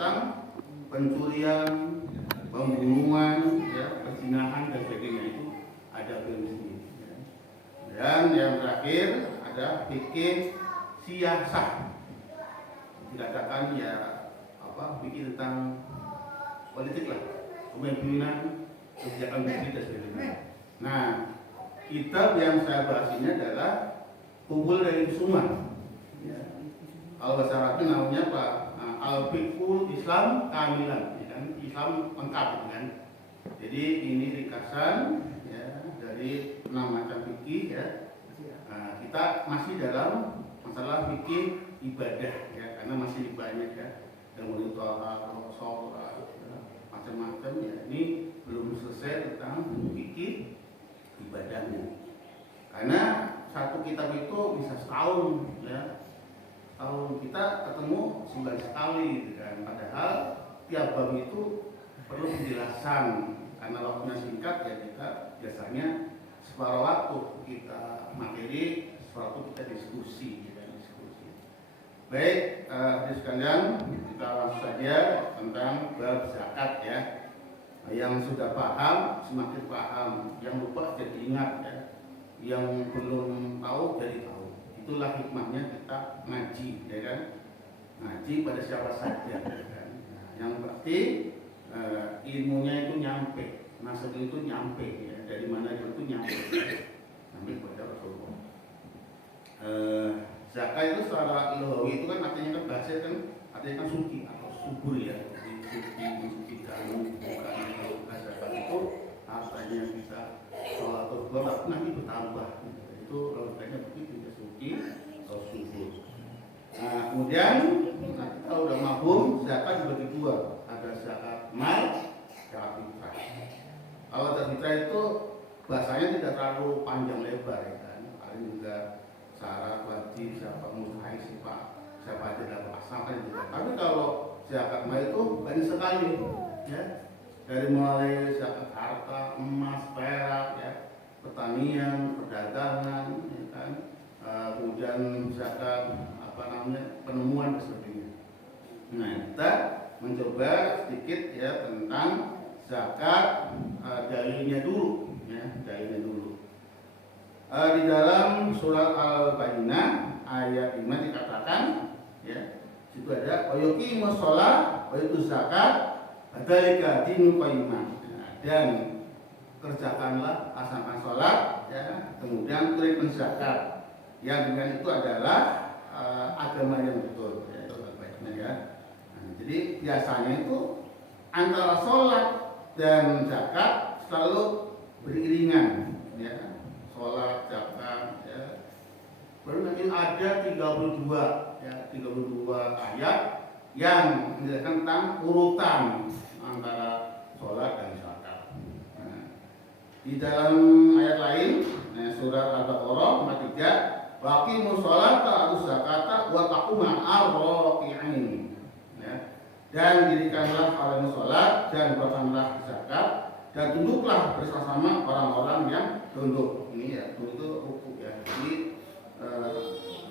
tentang pencurian, pembunuhan, ya, perzinahan dan sebagainya itu ada hukum sendiri. Ya. Dan yang terakhir ada fikih siasah, dikatakan ya fikih tentang politik lah, kepemimpinan, kebijakan publik dan sebagainya. Nah, kitab yang saya bahas ini adalah kumpul dari semua. Ya. Kalau bahasa Arabnya namanya apa? Al-Fiqhul Islam Kamilan, ya kan? Islam lengkap, kan? Jadi ini ringkasan ya, dari 6 macam fikih ya. Kita masih dalam masalah fikih ibadah ya, karena masih banyak ya, yang sholat, macam-macam ya. Ini belum selesai tentang fikih ibadahnya. Karena satu kitab itu bisa setahun ya. Tahun kita ketemu 9 sekali gitu kan. Padahal tiap bab itu perlu penjelasan, karena waktunya singkat ya, kita biasanya separuh waktu kita materi, separuh waktu kita diskusi. Baik, sekalian, kita langsung saja tentang bab zakat ya. Yang sudah paham semakin paham, yang lupa jadi ingat ya, yang belum tahu jadi tahu. Itulah hikmahnya kita ngaji, ya kan? Ngaji pada siapa saja, ya kan? Nah, yang berarti ilmunya itu nyampe, nasab itu nyampe, ya. Dari mana itu nyampe, nyampe kepada Rasulullah. Zakat itu secara ilhawi itu kan artinya kan bahasa kan artinya kan suci atau subur ya. Jadi suci, mensucikan, bukan zakat itu artinya bisa sholat atau dua, tapi nanti bertambah. Itu logikanya begitu, ya, suci atau subur. Nah, kemudian kita udah mafhum zakat dibagi dua, ada zakat mal, zakat fitrah. Kalau zakat fitrah itu bahasanya tidak terlalu panjang lebar ya kan, paling juga syarat wajib, siapa mustahil, siapa aja dapat asalkan juga. Tapi kalau zakat mal itu banyak sekali ya, dari mulai zakat harta, emas, perak ya, pertanian, perdagangan, ya kan? Kemudian zakat penemuan dan sebagainya. Nah, kita mencoba sedikit ya tentang zakat dalilnya dulu, ya, dalilnya dulu. Di dalam surat Al-Bayyinah ayat 5 dikatakan, ya, situ ada yuqimus shalah wa yutuz zakat dzalika dinul qayyimah. Dan kerjakanlah, laksanakan sholat, ya, kemudian tunaikan zakat. Yang dengan itu adalah agama yang betul, ya, itu baiknya ya. Nah, jadi biasanya itu antara sholat dan zakat selalu beriringan, ya. Sholat, zakat, ya. Baru nanti ada 32, ya, 32 ayat yang menjelaskan tentang urutan antara sholat dan zakat. Di dalam ayat lain, surat Al-Baqarah 43, waqimus sholata atuz zakata wa taqu ma'al raqi'in. Ya. Dan dirikanlah kalian sholat dan berikanlah zakat dan tunduklah bersama orang-orang yang tunduk. Ini ya, tunduk itu rukuk ya. Jadi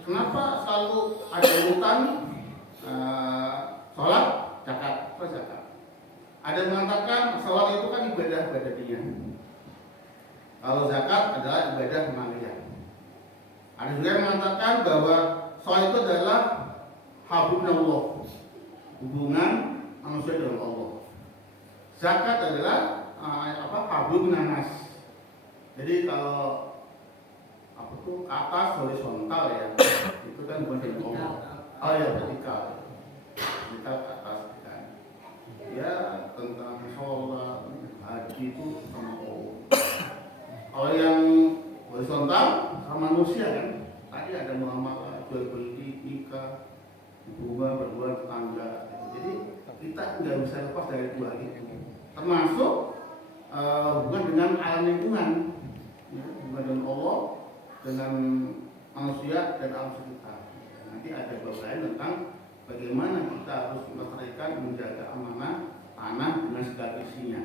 kenapa selalu ada urutan sholat, zakat, zakat? Ada yang mengatakan sholat itu kan ibadah badaniah. Kalau zakat adalah ibadah maliyah. Ada juga yang mengatakan bahwa sholat itu adalah hablullah, hubungan manusia dengan Allah. Zakat adalah hablum minas. Jadi kalau ke atas horizontal ya, itu kan bukan dari Allah. Oh ya, vertikal. Kita ke atas kan. Ya, tentang sholat, haji itu sama Allah. Kalau yang horizontal sama manusia kan, tadi ada muamalah, jual beli, nikah, hubungan berhubungan tetangga. Jadi kita nggak bisa lepas dari dua itu. Termasuk hubungan dengan alam lingkungan, ya, hubungan dengan Allah, dengan manusia dan alam sekitar. Nanti ada bab lain tentang bagaimana kita harus melestarikan, menjaga amanah tanah dengan segala isinya.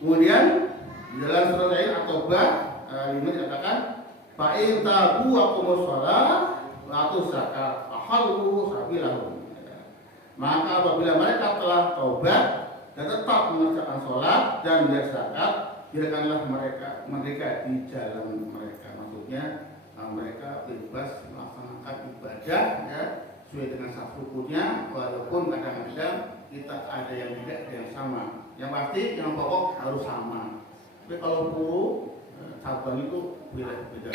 Kemudian di dalam surat lain At-Taubah 5 dikatakan fa'in tabu wa qumus shalah wa atuz zakat fahallu sabilahum. Maka apabila mereka telah taubat dan tetap mengerjakan sholat dan membayar zakat, biarkanlah mereka di jalan mereka. Maksudnya mereka bebas melaksanakan ibadah ya sesuai dengan saf rukunnya, walaupun kadang-kadang kita ada yang tidak, ada yang sama. Yang pasti yang pokok harus sama. Tapi kalau perlu cabang itu beda-beda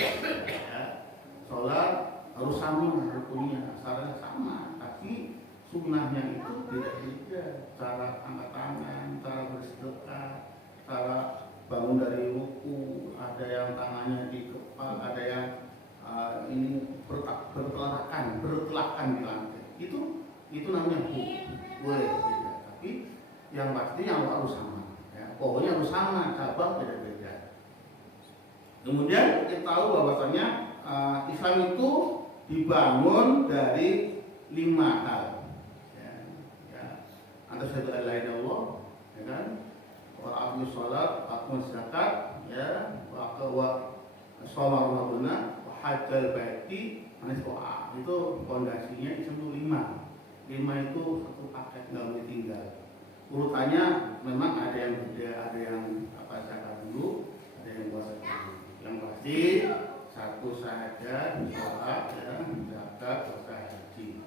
ya. Sholat harus sama rukunnya, asalnya sama, tapi sunnahnya itu beda-beda. Cara angkat tangan, cara bersedekah, cara bangun dari ruku, ada yang tangannya di kepala, ada yang ini bertelakan di lantai. Itu namanya boleh beda. Tapi yang pasti yang harus sama. Ya. Pokoknya harus sama, cabang beda-beda. Kemudian kita tahu bahwasanya Islam itu dibangun dari 5 hal. Antara satu Allah, ya kan? Wa aqimi shalat, aqimi zakat, ya, wa shalat Ramadan, wa hajjal baiti, maniswa. Itu fondasinya itu 5. 5 itu satu paket, nggak boleh tinggal. Urutannya memang ada yang beda, ada yang zakat dulu, ada yang puasa dulu. Yang pasti satu saja, sholat, ya, zakat, puasa, haji.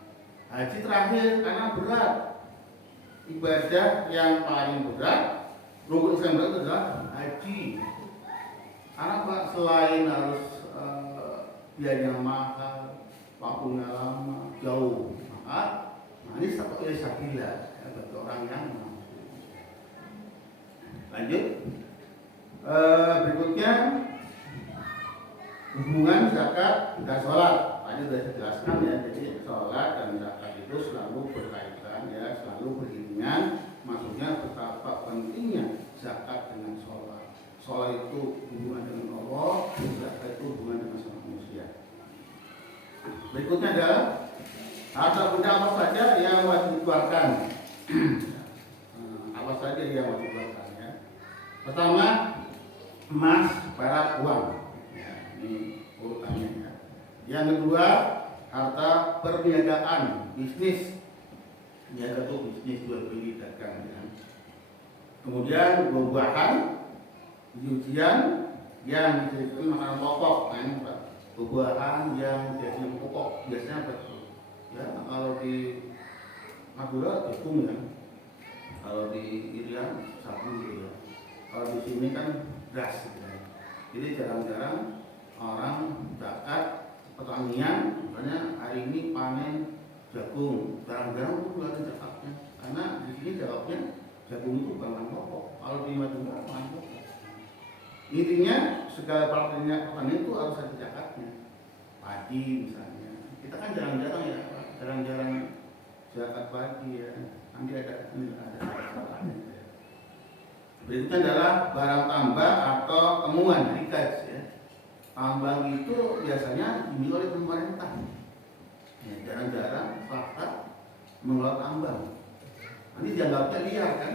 Haji terakhir karena berat. Ibadah yang paling berat, rukun Islam berat adalah haji. Karena Pak, selain harus biayanya mahal, waktunya lama, jauh, maka ini satu sabila ya, bagi orang yang mampu. Lanjut, berikutnya hubungan zakat dan sholat. Tadi sudah saya jelaskan ya, jadi sholat dan zakat itu selalu berkaitan ya, selalu beriringan. Maksudnya betapa pentingnya zakat dengan sholat. Sholat itu hubungan dengan Allah, zakat itu hubungan dengan sama manusia. Berikutnya adalah harta benda apa saja yang wajib dikeluarkan. Apa saja yang wajib dikeluarkan ya. Pertama, emas, perak, uang. Ya, ini urutannya ya. Yang kedua, harta perniagaan, bisnis. Niaga itu bisnis, jual beli, dagang ya. Kemudian buah-buahan, ujian yang dijadikan makanan pokok kan, buah-buahan yang jadi pokok biasanya apa? Ya, kalau di Madura jagung ya, kalau di Irian sagu gitu ya, kalau di sini kan beras gitu ya. Jadi jarang-jarang orang zakat pertanian, misalnya hari ini panen jagung, jarang-jarang itu keluarin zakatnya, karena di sini jawabnya jagung itu bahan pokok, kalau di Madura bahan pokok. Intinya segala pertanian itu harus ada zakatnya. Padi misalnya, kita kan jarang-jarang ya, jarang-jarang zakat padi ya. Nanti ada. Berikutnya adalah barang tambang atau temuan rikas ya. Tambang itu biasanya dimiliki oleh pemerintah. Ya, jarang-jarang swasta mengelola tambang. Nanti dianggapnya liar kan?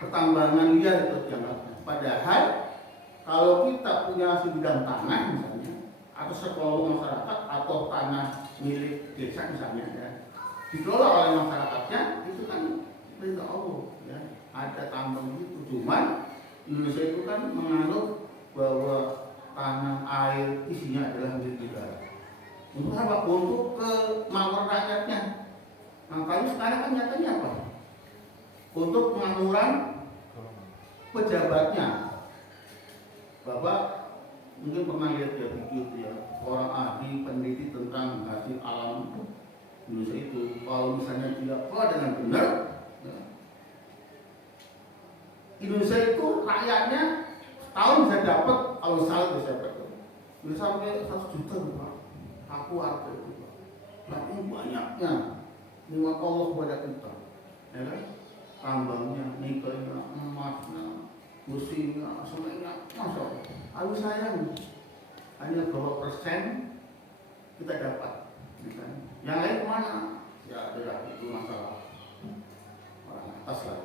Pertambangan liar itu dianggapnya. Padahal kalau kita punya sebidang tanah misalnya, atau sekelompok masyarakat atau tanah milik desa misalnya ya, dikelola oleh masyarakatnya, itu kan perintah Allah ya. Ada tambang itu, cuman Indonesia itu kan menganut bahwa tanah air isinya adalah milik negara. Untuk apa? Untuk kemakmuran rakyatnya. Nah, kalau sekarang kan nyatanya apa? Untuk pengangguran pejabatnya. Bapak mungkin pernah lihat ya video itu ya, orang ahli peneliti tentang hasil alam Indonesia itu, kalau misalnya tidak kelola dengan benar ya, Indonesia itu rakyatnya tahun bisa dapat, kalau misalnya bisa dapat bisa sampai 100 juta Pak. Aku harga itu Pak. Tapi banyaknya nikmat Allah kepada kita ya kan? Tambangnya, nikelnya, emasnya, businya, semuanya, masya Allah. Aku sayang hanya berapa persen kita dapat ya kan? Yang lain kemana? Ya adalah itu masalah orang atas lah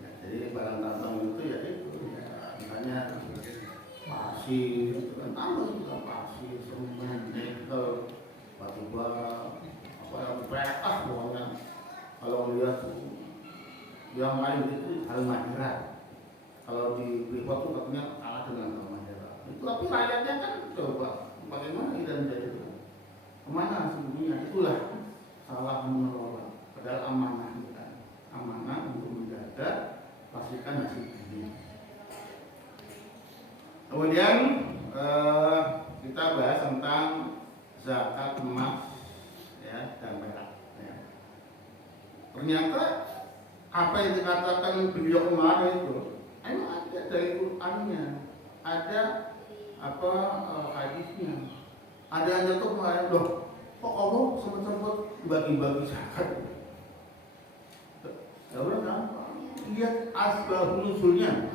ya, jadi barang tambang itu ya itu ya, misalnya pasir itu kan tambang, itu kan pasir, semen, nikel, batu bara, apa yang perak pokoknya kalau lihat yang lain itu Halmahera. Kalau di Freeport itu katanya kalah dengan Halmahera. Itu tapi rakyatnya kan coba bagaimana Iran menjadi itu? Kemana sembunyinya? Itulah salah mengelola. Padahal amanah kan, amanah untuk menjaga pastikan hasil ini. Kemudian kita bahas tentang zakat emas ya dan perak. Ya. Ternyata apa yang dikatakan beliau kemarin itu emang ada dari Qurannya, ada apa hadisnya, ada yang jatuh kemarin loh. Kok Allah sempat bagi-bagi zakat? Ya udah, lihat asbab nuzulnya.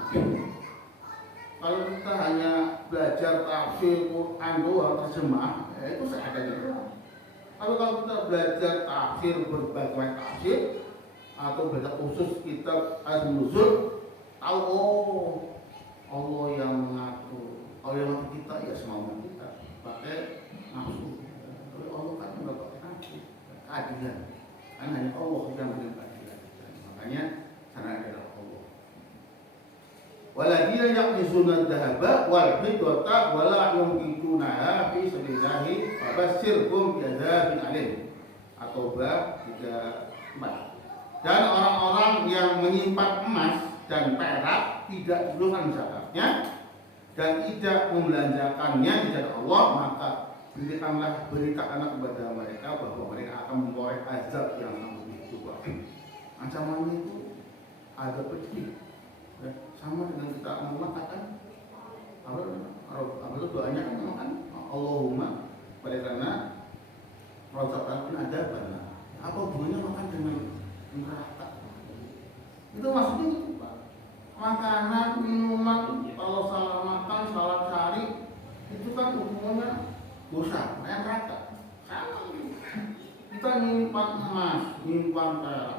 Kalau kita hanya belajar tafsir Quran doang terjemah, ya itu seadanya doang. Kalau kita belajar tafsir berbagai tafsir atau belajar khusus kitab An-Nuzul, tahu Allah yang mengatur, Allah yang mengatur kita ya semampu kita pakai nafsu. Tapi Allah kan nggak pakai nafsu, keadilan. Kan hanya Allah yang beri keadilan. Makanya sana adalah Allah. Waladina yaqnisuna dzahaba wal fiddata wala yunfitunaha fi sabilillah fabasyirhum bi'adzabin alim. At-Taubah 34. Dan orang-orang yang menyimpan emas dan perak tidak menurunkan zakatnya dan tidak membelanjakannya di jalan Allah, maka beritakanlah kepada mereka bahwa mereka akan memperoleh azab yang sangat begitu. Ancamannya itu ada pedih. Sama dengan kita mengatakan apa itu doanya kan Allahumma berikanlah razaqna adzabana. Apa hubungannya makan dengan neraka? Itu maksudnya itu Pak. Makanan, minuman, kalau salah makan, salah cari, itu kan hubungannya dosa, neraka. Sama gitu. Kita nyimpan emas, nyimpan perak,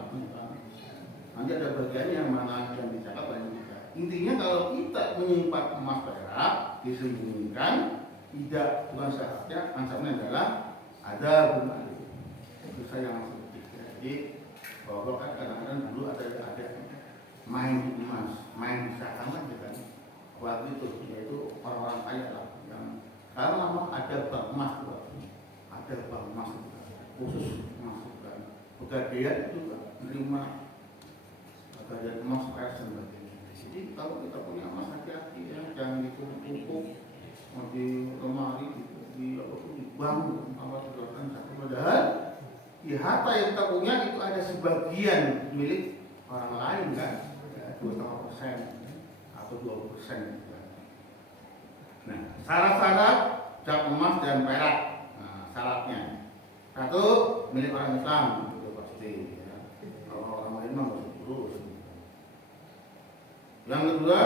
nanti ada bagian yang mana yang dicatat banyak juga. Intinya kalau kita menyimpan emas perak disembunyikan, tidak bukan syaratnya, ancamannya adalah ada benar. Itu saya yang sedikit. Jadi bahwa kan kadang-kadang dulu ada main emas, main saham aja kan. Waktu itu yaitu orang-orang kaya lah yang sekarang lama ada bank emas juga, ada bank emas juga, khusus masukkan pegadaian juga menerima pegadaian emas dan sebagainya. Jadi kalau kita punya emas hati-hati ya, jangan ditumpuk di lemari di bank apa segala satu. Padahal di harta yang kita punya itu ada sebagian milik orang lain kan, 2,5% atau 20%. Nah, syarat-syarat zat emas dan perak. Nah, syaratnya satu milik orang Islam itu pasti. Ya. Kalau orang lain mah nggak urus. Yang kedua,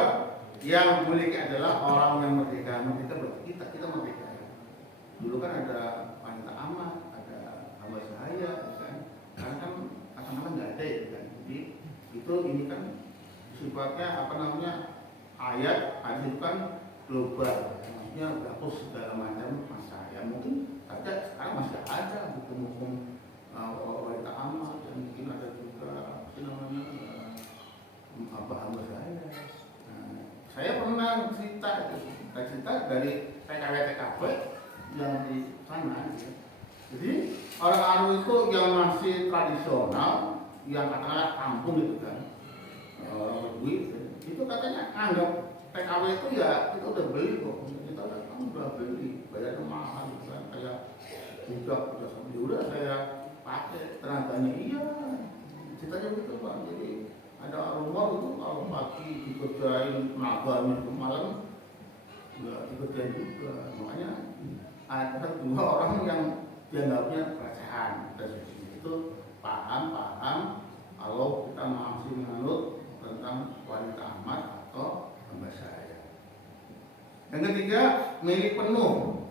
yang memiliki adalah orang yang merdeka. Merdeka berarti kita merdeka. Ya. Dulu kan ada wanita amat, ada hamba sahaya, kan? Karena kan katakanlah nggak ada ya kan. Jadi itu ini kan sifatnya apa namanya ayat hadis kan global, maksudnya berhapus segala macam masa ya mungkin ada sekarang masih ada hukum-hukum wanita amat dan mungkin ada juga apa namanya hamba saya. Saya pernah cerita dari TKW yang di sana. Ya. Jadi orang Aru itu yang masih tradisional, yang katakanlah kampung itu kan, orang berduit, itu katanya anggap TKW itu ya kita udah beli kok, kita udah beli, bayar mahal gitu kan, kayak udah sampai udah saya pakai tenaganya iya, ceritanya gitu Pak. Jadi ada rumah itu kalau pagi dikerjain nabanya ke malam nggak dikerjain juga, makanya ada dua orang yang dianggapnya pelecehan dan itu paham kalau kita masih menganut tentang wanita amat atau hamba sahaya. Yang ketiga milik penuh.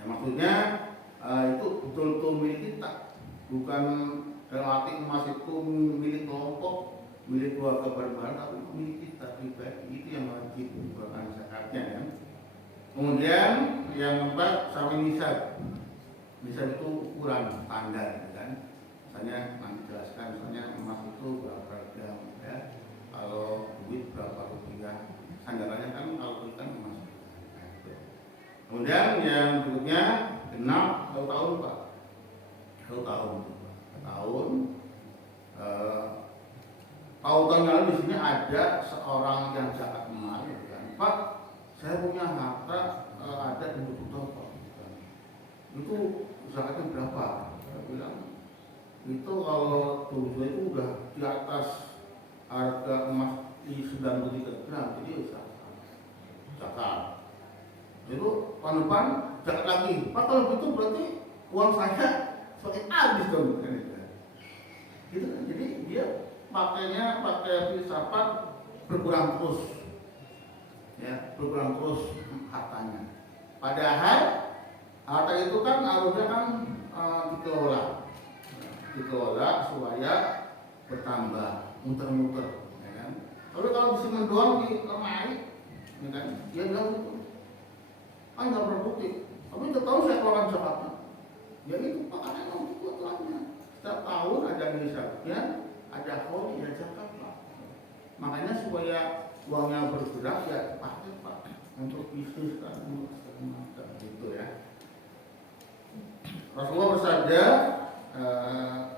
Ya, maksudnya itu betul-betul milik kita, bukan dalam arti emas itu milik kelompok, milik keluarga bareng-bareng, tapi milik kita pribadi. Itu yang wajib bukan zakatnya ya. Kemudian yang keempat sawi nisab. Nisab itu ukuran standar kan. Misalnya nanti dijelaskan misalnya emas itu berapa gram ya, kalau duit berapa rupiah, sandarannya kan kalau duit kan emas. Kemudian yang berikutnya genap satu tahun Pak, satu tahun, tahun. Tahun lalu di sini ada seorang yang zakat emas, kan? Pak, saya punya harta ada 2 juta Pak. Itu zakatnya berapa? Saya bilang itu kalau 2 juta itu udah di atas harga emas di 93 gram, jadi zakat. Itu tahun depan zakat lagi. Pak, kalau begitu berarti uang saya semakin habis dong. Gitu kan? Jadi dia pakai filsafat berkurang terus, ya, berkurang terus hartanya. Padahal harta itu kan harusnya kan dikelola supaya bertambah, muter-muter, ya kan. Lalu kalau disimpan doang di lemari, ya kan, dia bilang itu kan nggak berbukti. Tapi udah tahu saya keluarkan zakatnya. Ya itu makanya untuk kebutuhannya. Setiap tahun ada nisabnya, ada haul, ya zakat Pak. Makanya supaya uangnya bergerak ya pakai Pak untuk bisnis kan, untuk segala gitu ya. Rasulullah bersabda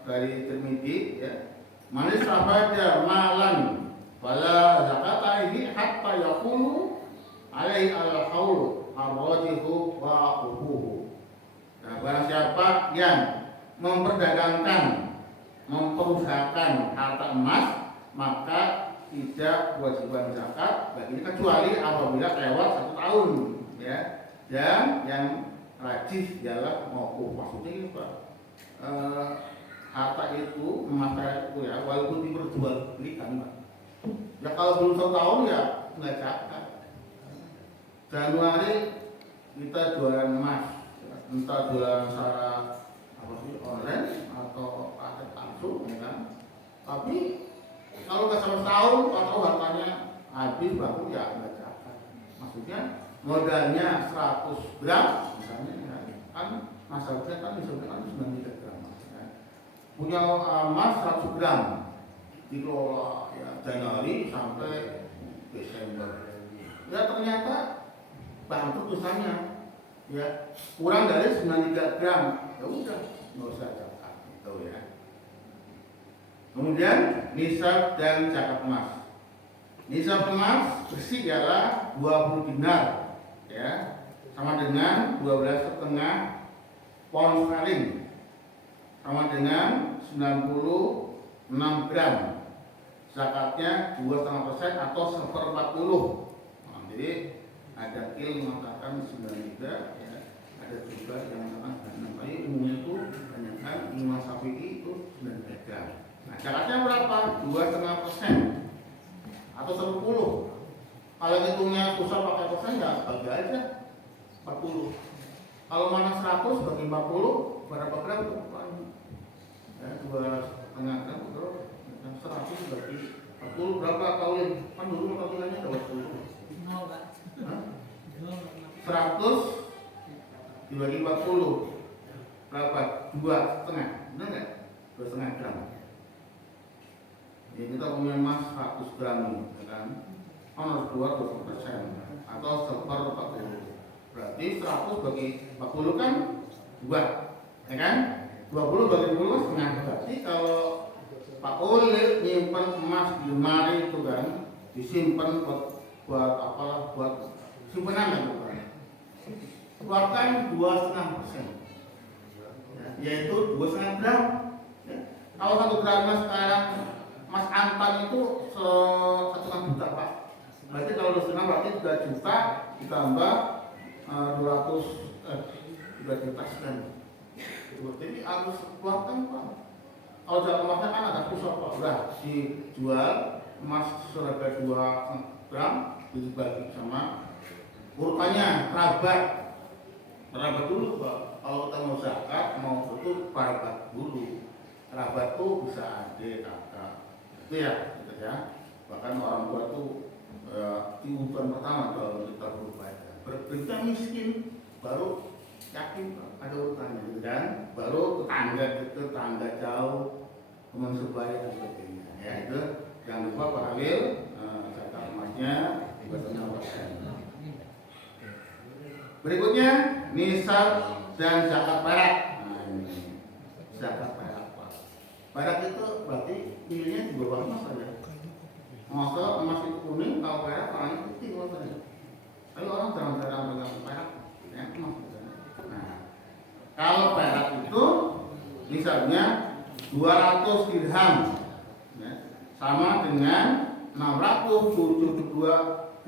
dari Tirmidzi ya, manis sahaja malan wala zakat alaihi hatta yaqulu alaihi al-haul ar-rajihu wa qubuhu. Nah, barang siapa yang memperdagangkan, memperusahakan harta emas, maka tidak kewajiban zakat baginya kecuali apabila lewat 1 tahun, ya. Dan yang rajih ialah mauquf. Maksudnya ini Pak, harta itu, emas itu ya, walaupun diperjualbelikan Pak, ya kalau belum 1 tahun ya nggak zakat. Januari kita jualan emas, entah jualan secara online atau pakai langsung, ya kan. Tapi kalau nggak sampai tahun atau hartanya habis baru ya nggak zakat. Maksudnya modalnya 100 gram misalnya, ya, kan masalahnya kan misalnya kan 93 gram, ya. Punya emas 100 gram dikelola ya Januari sampai Desember, ya ternyata bangkrut usahanya, ya kurang dari 93 gram, ya udah nggak usah zakat gitu ya. Kemudian nisab dan zakat emas. Nisab emas bersih ialah 20 dinar, ya, sama dengan 12,5 pound sterling, sama dengan 96 gram. Zakatnya 2,5% atau 1/40. Nah, jadi ada kil mengatakan 93, ya. Ada juga yang mengatakan 6. Tapi umumnya itu banyakkan Imam Syafi'i itu 93 gram. Nah, zakatnya berapa? 2,5% atau 10. Kalau hitungnya susah pakai persen ya bagi aja 40. Kalau mana 100 bagi 40 berapa gram? Ya, 2,5 gram betul. 100 bagi 40 berapa kali? Kan dulu kalkulasinya 20. 100 dibagi 40 berapa? 2,5, benar nggak? 2,5 gram. Ya, kita punya emas 100 gram, ya kan? Harus 20% atau 1/40. Berarti 100 bagi 40 kan 2, ya kan? 20 bagi 20 setengah. Berarti kalau Pak Ulil nyimpan emas di lemari itu kan, disimpan buat apa? Buat simpanan kan? Keluarkan 2,5%, ya, yaitu 2,5 gram. Ya. Kalau 1 gramnya sekarang Mas Antan itu 1,5 juta Pak. Berarti kalau 2,5 berarti 3 juta ditambah 3 juta sekian. Jadi harus keluarkan Pak. Kalau dalam emasnya kan ada pusat Pak, udah dijual emas seharga 2 gram dibagi sama urutannya kerabat dulu Pak. Kalau kita mau zakat mau itu kerabat dulu. Kerabat tuh bisa adik, kakak, itu ya, gitu ya. Bahkan orang tua tuh di urutan pertama kalau kita berupaya. Berita miskin baru yakin ada urutannya, gitu kan. Baru tetangga jauh, teman sebaya dan sebagainya. Ya itu jangan lupa Pak Halil, zakat emasnya 35%. Berikutnya nisab dan zakat perak. Nah ini zakat perak Pak. Perak itu berarti nilainya di bawah emas saja. Masa emas itu kuning, kalau perak warnanya putih warnanya. Tapi orang jarang-jarang pegang perak, yang emas. Nah, kalau perak itu misalnya 200 dirham, ya, sama dengan 672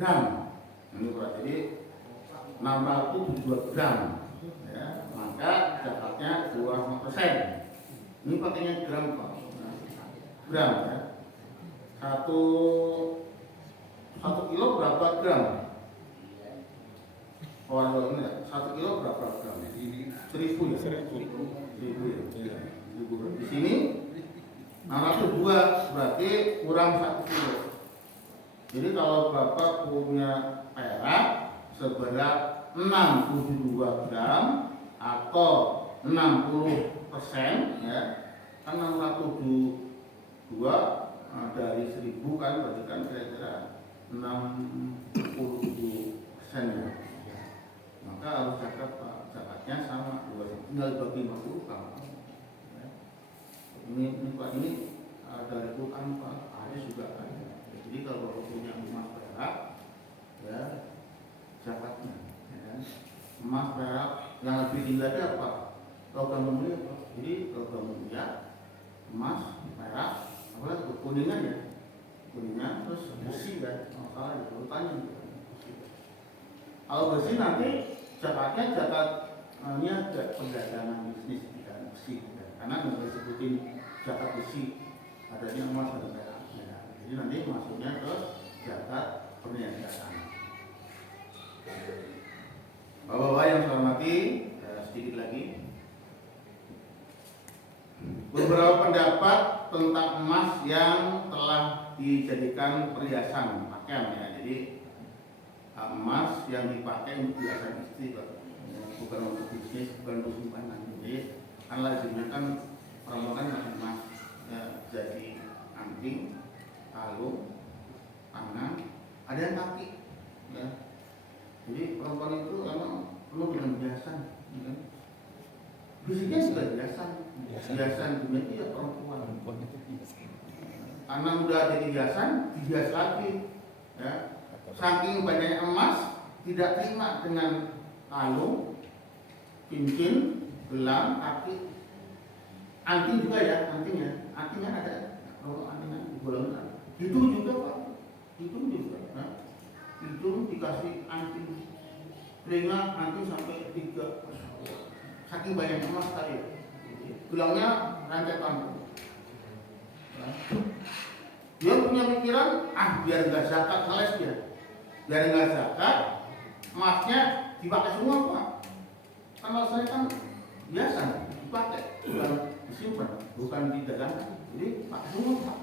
gram. Ini berarti 672 gram, ya, maka zakatnya 25%. Ini pakainya gram Pak, gram ya. Satu kilo berapa gram? Orang ini 1 kilo berapa gram? 1000 ya? 1000 ya? 1000. Di sini 602 berarti kurang 1 kilo. Jadi kalau Bapak punya perak seberat 62 gram atau 60%, ya, kan 602 dari 1000 kan berarti kan kira-kira 60% ya. Maka harus zakatnya sama, tinggal bagi 50 kan. Ya. Ini Pak, ini dari Quran Pak, hadis juga ada. Jadi kalau Bapak punya emas perak, ya zakatnya, ya kan? Emas perak yang lebih tinggi lagi apa? Logam mulia Pak. Jadi logam mulia, emas, perak, apalagi kuningan ya, kuningan terus besi kan, masalah ya, urutannya. Kalau besi nanti zakatnya zakatnya perdagangan bisnis kan, besi kan? Karena nggak disebutin zakat besi, adanya emas dan perak. Ya. Jadi nanti masuknya ke zakat perniagaan. Bapak-bapak yang saya hormati, sedikit lagi. Beberapa pendapat tentang emas yang telah dijadikan perhiasan pakaian ya. Jadi emas yang dipakai untuk perhiasan istri Pak, bukan untuk bisnis, bukan untuk simpanan. Jadi kan lazimnya kan perempuan kan emas ya, jadi anting, kalung, tangan, ada yang kaki ya. Jadi perempuan itu memang perlu dengan hiasan ya. Fisiknya juga hiasan dunia itu ya perempuan itu hiasan. Karena udah jadi hiasan, dihias lagi ya. Saking banyaknya emas, tidak terima dengan kalung, cincin, gelang, kaki, anting juga ya, antingnya ada, kalau antingnya digolongkan. Hidung juga Pak, hidung juga. Nah, hidung dikasih anting, telinga anting sampai 3. Saking banyak emas tadi. Gelangnya rantai bambu. Dia punya pikiran, biar nggak zakat ngeles dia. Biar nggak zakat, emasnya dipakai semua Pak. Kalau saya kan biasa dipakai, bukan disimpan, bukan didagangkan. Jadi pakai semua Pak.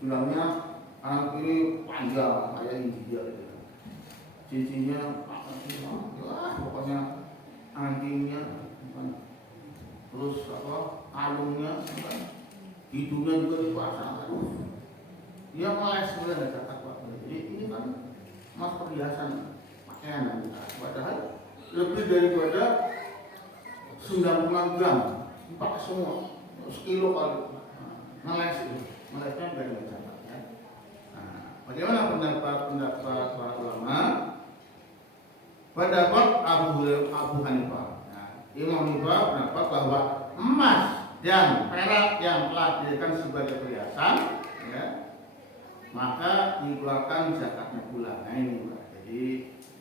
Gelangnya kanan kiri panjang kayak India gitu. Cincinnya pokoknya antingnya, terus kalungnya, hidungnya juga dipasang. Dia meles sebenarnya zakat Pak. Jadi ini kan emas perhiasan pakaian, padahal lebih daripada 90 gram dipakai semua, sekilo kali melesnya dari zakat ya. Nah, bagaimana pendapat para ulama? Pendapat Abu Hanifah. Nah, Imam Hanifah pendapat bahwa emas dan perak yang telah dijadikan sebagai perhiasan, ya, maka dikeluarkan zakatnya pula. Nah ini Pak. Jadi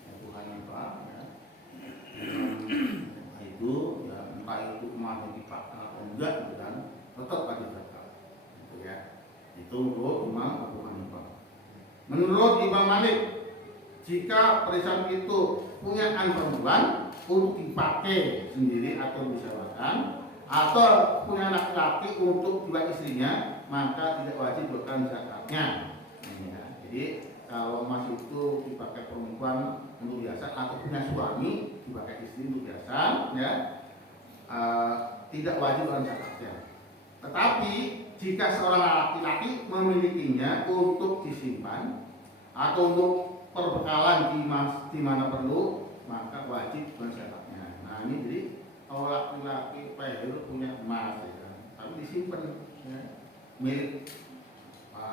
Abu Hanifah ya, itu ya, entah itu emas dipakai atau enggak, gitu kan, tetap ada zakat. Gitu ya. Itu menurut Imam Abu Hanifah. Menurut Imam Malik, jika perhiasan itu punya perempuan untuk dipakai sendiri atau disewakan, atau punya laki-laki untuk dua istrinya, maka tidak wajib dikeluarkan zakatnya. Ya, jadi kalau emas itu dipakai perempuan untuk hiasan atau punya suami dipakai istri untuk hiasan, ya, tidak wajib dikeluarkan zakatnya. Tetapi jika seorang laki-laki memilikinya untuk disimpan atau untuk perbekalan di mana perlu, maka wajib menzakatnya. Nah ini jadi kalau laki-laki Pak Heru punya emas, ya, tapi disimpan ya, milik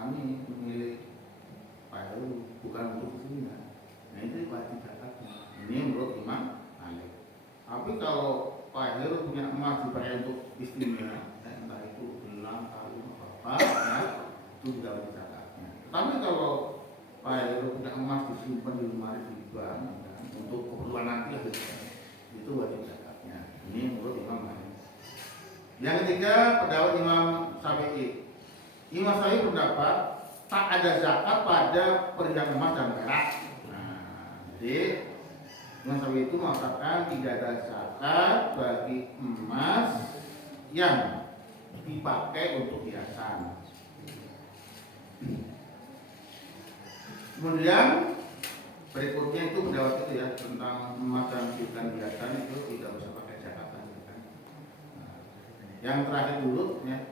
ini milik Pak Heru, bukan untuk istrinya. Nah itu wajib zakatnya. Ini menurut Imam Malik. Tapi kalau Pak Heru punya emas dipakai untuk istrinya, entah itu gelang, kalung, apa, ya, itu tidak wajib zakatnya. Tapi kalau Pak Heru punya emas disimpan di lemari di bank, ya, untuk keperluan nanti, ya, itu wajib zakatnya. Ini menurut Imam Malik. Yang ketiga, pendapat Imam Syafi'i. Imam Syafi'i berpendapat tak ada zakat pada perhiasan emas dan perak. Nah, jadi Imam Syafi'i itu mengatakan tidak ada zakat bagi emas yang dipakai untuk hiasan. Kemudian berikutnya itu pendapat itu ya tentang emas dan bukan hiasan itu tidak usah pakai zakatan. Nah, yang terakhir dulu ya,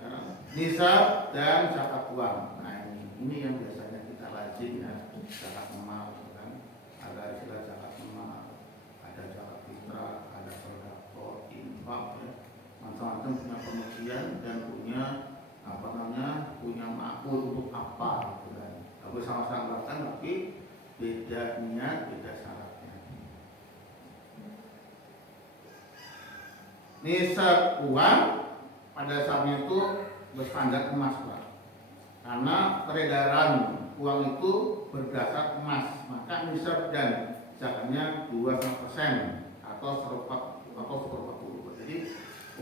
nisab dan zakat uang. Nah ini yang biasanya kita lazim ya, zakat emas kan, ada istilah zakat emas, ada zakat fitrah, ada sedekah, infak ya, macam-macam punya pengertian dan punya apa namanya, punya makul untuk apa gitu kan. Tapi sama-sama kan, tapi beda niat, beda syaratnya. Nisab uang pada saatnya itu berstandar emas Pak, karena peredaran uang itu berdasar emas, maka nisab dan zakatnya 2% atau 140. Jadi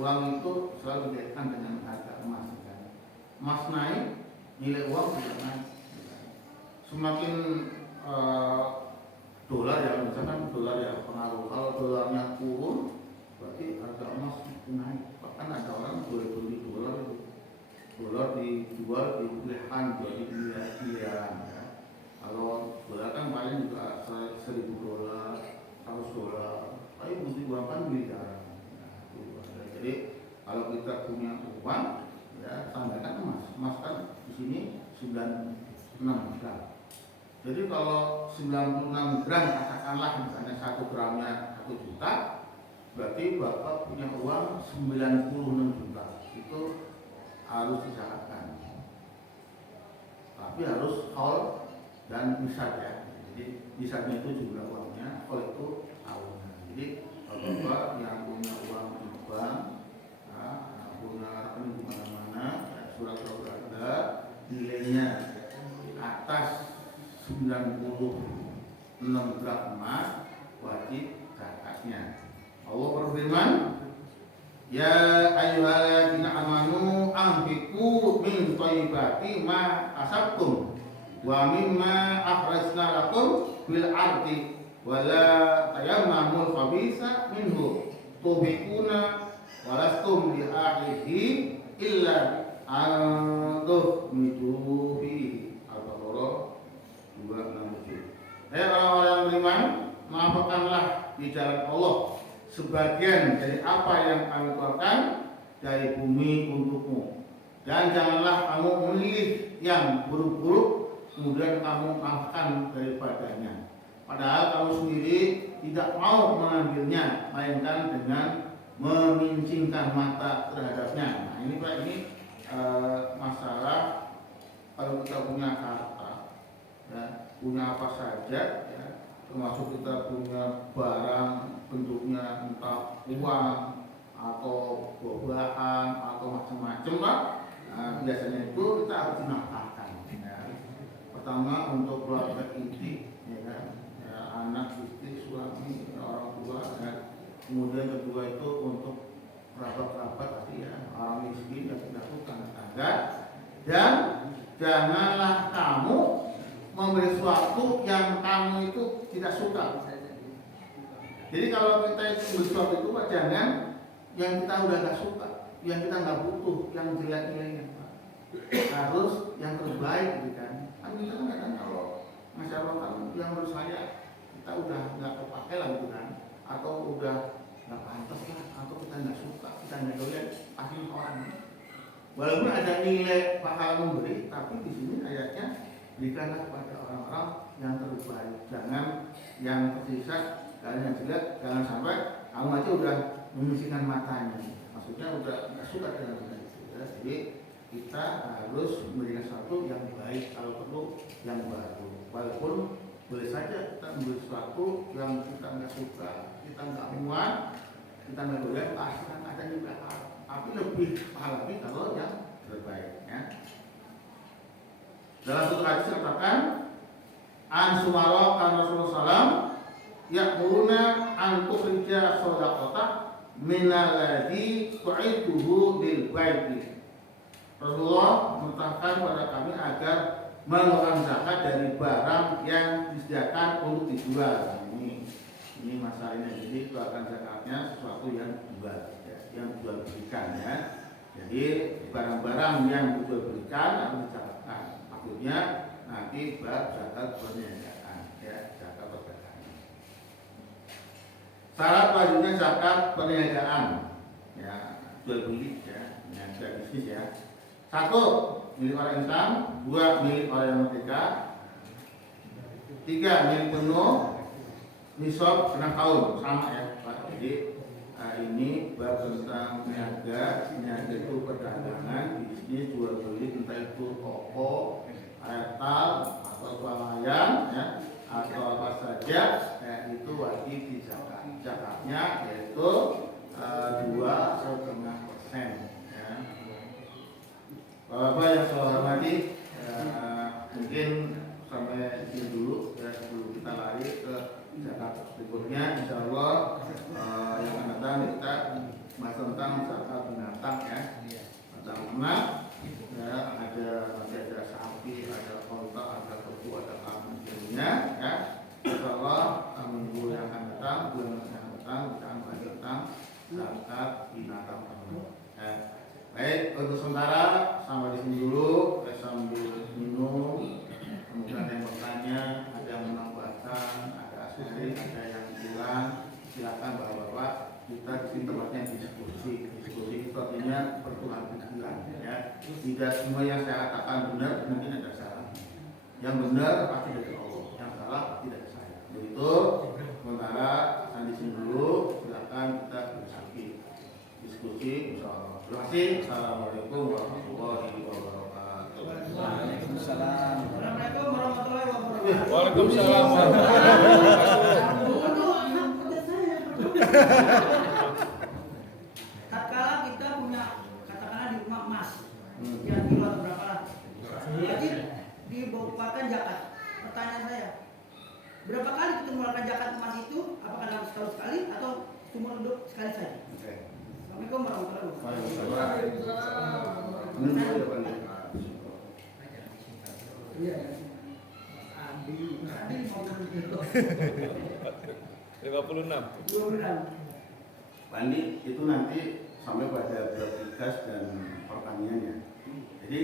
uang itu selalu dikaitkan dengan harga emas kan. Emas naik, nilai uang juga naik. Semakin dolar ya, misalkan dolar ya pengaruh. Kalau dolarnya turun, berarti harga emas naik. Bahkan ada orang boleh beli dolar itu, dolar dijual di pilihan jadi miliaran ya. Kalau dolar kan paling juga $1.000, $100, tapi mesti dijualkan miliaran. Nah, jadi kalau kita punya uang ya tambahkan emas kan di sini 96 gram. Jadi kalau 96 gram katakanlah misalnya 1 gramnya 1 juta, berarti Bapak punya uang 96 juta. Itu harus dizakatkan. Tapi harus haul dan nisab ya. Jadi nisabnya itu jumlah uangnya, haul itu tahunnya. Jadi kalau Bapak yang punya uang di bank, punya rekening di mana-mana, ya, surat-surat berharga, nilainya di atas 96 gram emas, wajib zakatnya. Allah berfirman, ya ayyuhalladzina amanu anfiqu min thayyibati ma kasabtum wa mimma akhrajna lakum bil ardi wala tayammamul khabisa minhu tubiquna walastum bi akhihi illa an tuhmidu bihi. Al-Baqarah 267. Orang-orang yang beriman, maafakanlah di jalan Allah sebagian dari apa yang kami keluarkan dari bumi untukmu, dan janganlah kamu memilih yang buruk-buruk kemudian kamu maafkan daripadanya, padahal kamu sendiri tidak mau mengambilnya melainkan dengan memincingkan mata terhadapnya. Nah ini Pak, ini masalah kalau kita punya harta ya, punya apa saja ya, termasuk kita punya barang bentuknya entah uang atau buah-buahan atau macam-macam Pak. Nah, biasanya itu kita harus dinafkahkan ya. Pertama untuk keluarga inti ya kan, ya, anak, istri, suami, orang tua ya. Kemudian kedua itu untuk kerabat-kerabat tadi ya, orang miskin yang tidak bukan tetangga. Dan janganlah kamu memberi sesuatu yang kamu itu tidak suka. Jadi kalau kita itu memberi sesuatu itu Pak, jangan yang kita udah nggak suka, yang kita nggak butuh, yang jelek-jeleknya Pak. Harus yang terbaik gitu kan. Kan kita kan kalau masyarakat yang menurut saya kita udah nggak terpakai lah gitu kan, atau udah nggak pantas lah, atau kita nggak suka, kita nggak doyan, kasih orang. Walaupun ada nilai pahala memberi, tapi di sini ayatnya berikanlah kepada orang-orang yang terbaik. Jangan yang tersisa, kalian yang jelek, jangan sampai Allah aja udah memisingkan matanya. Maksudnya udah nggak suka dengan hal itu. Ya. Jadi kita harus memberikan sesuatu yang baik, kalau perlu yang baru. Walaupun boleh saja kita memberi sesuatu yang kita nggak suka, kita nggak muat, kita nggak boleh, pasti ada juga hal. Tapi lebih mahal lagi kalau yang terbaik. Ya. Dalam satu hadis dikatakan, an Sumara kan Rasulullah SAW ya'muruna an tukhrija shadaqata minal ladzi tu'ituhu lil baiti. Rasulullah memerintahkan kepada kami agar mengeluarkan zakat dari barang yang disediakan untuk dijual. Ini masalahnya. Jadi keluarkan zakatnya sesuatu yang dijual, ya, yang jual belikan, ya. Jadi barang-barang yang dijual belikan harus dicatatkan. Maksudnya nanti bab zakat perniagaan, ya, zakat perdagangan. Syarat wajibnya zakat perniagaan, ya, jual beli, ya, niaga bisnis, ya. 1, milik orang Islam. 2, milik orang yang merdeka. 3, milik penuh. Nisab 6 tahun, sama ya Pak. Jadi ini bab tentang niaga. Niaga itu perdagangan, bisnis, jual beli, entah itu toko, rental atau swalayan, ya, atau apa saja, ya, itu wajib dizakat. Zakatnya yaitu 2,5%. Ya. Bapak yang saya hormati, mungkin sampai sini dulu, ya, sebelum kita lari ke zakat berikutnya. Insya Allah yang akan datang kita bahas tentang zakat binatang, ya, tentang ternak, ya, nanti ada sapi, ada onta, ada kebu, ada kambing, ya. Insya Allah minggu yang akan datang, bulan yang akan datang, kita akan bahas tentang zakat binatang ternak. Ya. Baik, untuk sementara sampai di sini dulu, sambil minum. Kemudian ada yang bertanya, ada yang menambahkan, ada asli, ada yang bilang, silakan bapak-bapak. Kita di sini tempatnya diskusi itu artinya pertukaran pikiran, ya. Tidak semua yang saya katakan benar, mungkin ada salah. Yang benar pasti dari Allah, yang salah tidak saya. Begitu. Sementara di sini dulu, silakan kita diskusi, insyaallah. Terima kasih. Assalamualaikum warahmatullahi wabarakatuh. Waalaikumsalam. Assalamualaikum warahmatullahi wabarakatuh. Waalaikumsalam warahmatullahi wabarakatuh. Tatkala kita punya katakanlah di rumah emas, yang kilo berapa lah, wajib dibuatkan zakat. Pertanyaan saya, berapa kali kita mengeluarkan zakat emas itu? Apakah dalam setahun sekali atau seumur hidup sekali saja? Assalamualaikum warahmatullahi wabarakatuh. Iya. Adi mau 56. Bandi itu nanti sampai pada bertugas dan pertaniannya. Jadi